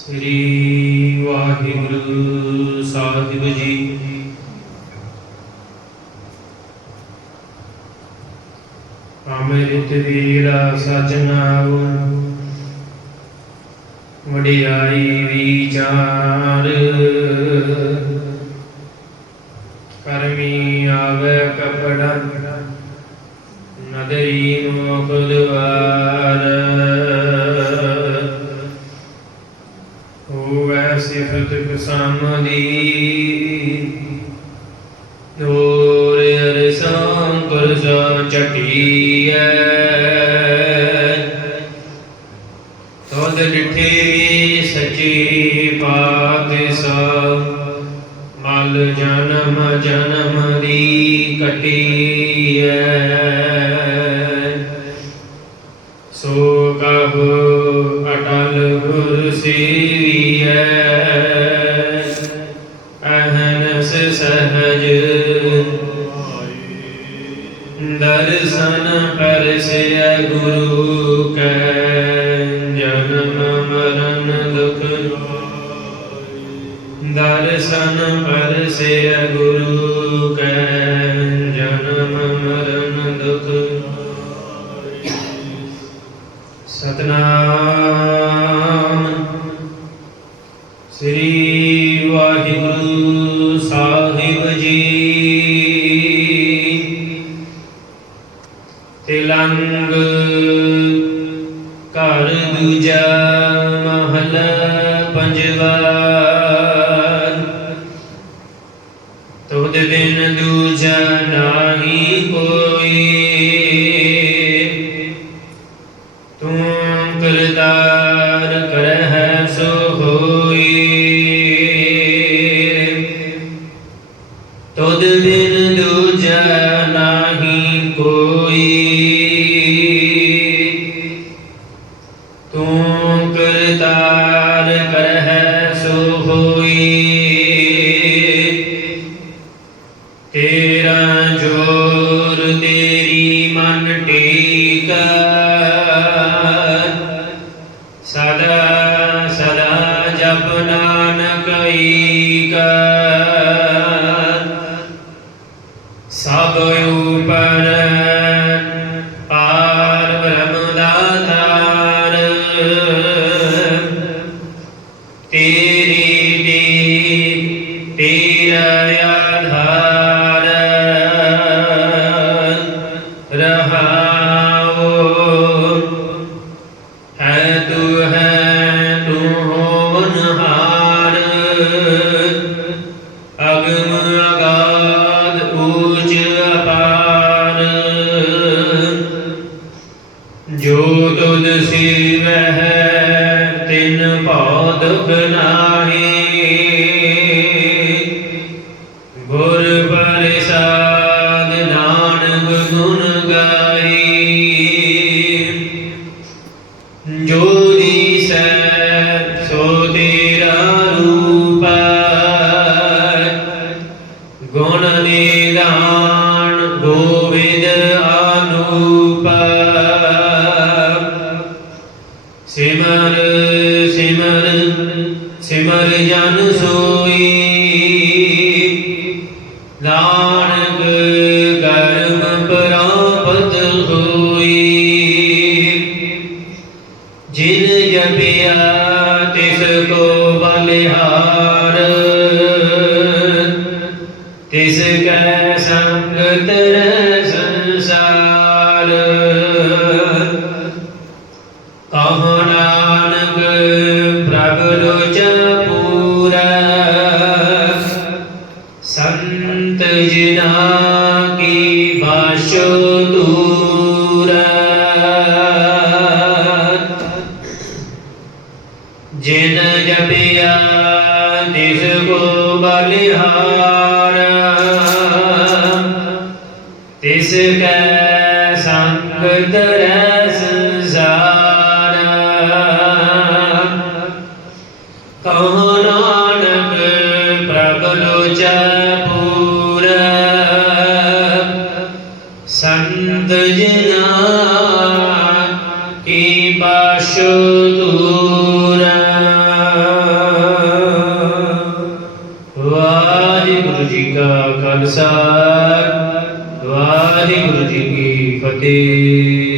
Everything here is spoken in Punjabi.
ਸ੍ਰੀ ਵਾਹਿਗੁਰੂ ਸਾਹਿਬ ਜੀ। ਅੰਮ੍ਰਿਤ ਵੀਰਾ ਸਜਨਾਉ ਵਡਿਆਈ ਵਿਚਾਰ। ਕਰਮੀ ਆਵੇ ਕਪੜਾ, ਨਦਰੀ ਮੋਖ ਦੁਆਰ ਹੋਵੇ ਸਿਫਤ ਦੋਰ ਅਰਸਾਂ ਕਰਜ਼ਾ ਚਟੀਐ ਤੋਦ ਡਿਠੇ ਸੱਚੀ ਬਾਤ ਸਾ ਮਲ ਜਨਮ ਜਨਮ ਦੀ ਕਟੀਐ। ਸੋ ਕਹੋ ਅਟਲ ਗੁਰ ਸੇਵੀਐ, ਅਹਨਸ ਸਹਜ ਦਰਸ਼ਨ ਪਰਸਿਆ ਗੁਰੂ ਕੈ, ਜਨਮ ਮਰਨ ਦੁਖ ਦਰਸ਼ਨ ਪਰਸਿਆ ਗੁਰੂ ਕੈ, ਜਨਮ ਮਰਨ ਸਤਨਾਮ। ਸ੍ਰੀ ਵਾਹਿਗੁਰੂ ਸਾਹਿਬ ਜੀ। ਤਿਲੰਗ ਘਰ ਦੂਜਾ ਮਹਲ ਪੰਜਵਾ। ਤੁਧ ਬਿਨ ਦੂਜਾ ਤੂੰ ਕਰਤਾਰ ਕਰਹਿ ਸੋ ਹੋਈ ਤੁਧ ਬਿਨ ਦੂਜਾ ਨਾਹੀ ਕੋਈ ਤੂੰ ਕਰਤਾਰ ਕਰਹਿ ਸੋ ਹੋਈ ਤੇਰਾ ਜੋਰ ਤੇਰੀ ਮਨ ਟੇਕਾ। ਸਭ ਉਪਰ। ਪਾਰ ਬ੍ਰਹਮ ਦਾਤਾਰ ਤੇਰੀ ਦੇ ਤੇਰਾ ਦੁਖ ਨਾਹੀ। ਗੁਰ ਪ੍ਰਸਾਦ ਨਾਨਕ ਗੁਣ ਗਾਈ ਜੋ ਦਿਸੈ ਸੋ ਤੇਰਾ ਰੂਪ ਗੁਣ ਨਿਦਾਨ ਗੋਵਿੰਦ ਆਨੂਪ ਸਿਮਰ ਸਿਮਰ ਜਨ ਸੋਈ। ਨਾਨਕ ਗਰਮ ਪ੍ਰਾਪਤ ਹੋਈ। ਜਿਨ ਜਪਿਆ ਤਿਸ ਕੋ ਬਲਿਹਾਰ। ਤਿਸ ਕੈ ਸੰਗਤ ਰਹਿ ਸੰਸਾਰ। ਕਹੋ ਨਾਨਕ प्रभुरुचन ਸਜਣਾ ਕੀ ਬਾਸ਼ ਵਾਹਿਗੁਰੂ ਜੀ ਕਾ ਖਾਲਸਾ ਵਾਹਿਗੁਰੂ ਜੀ ਕੀ ਫਤਿਹ।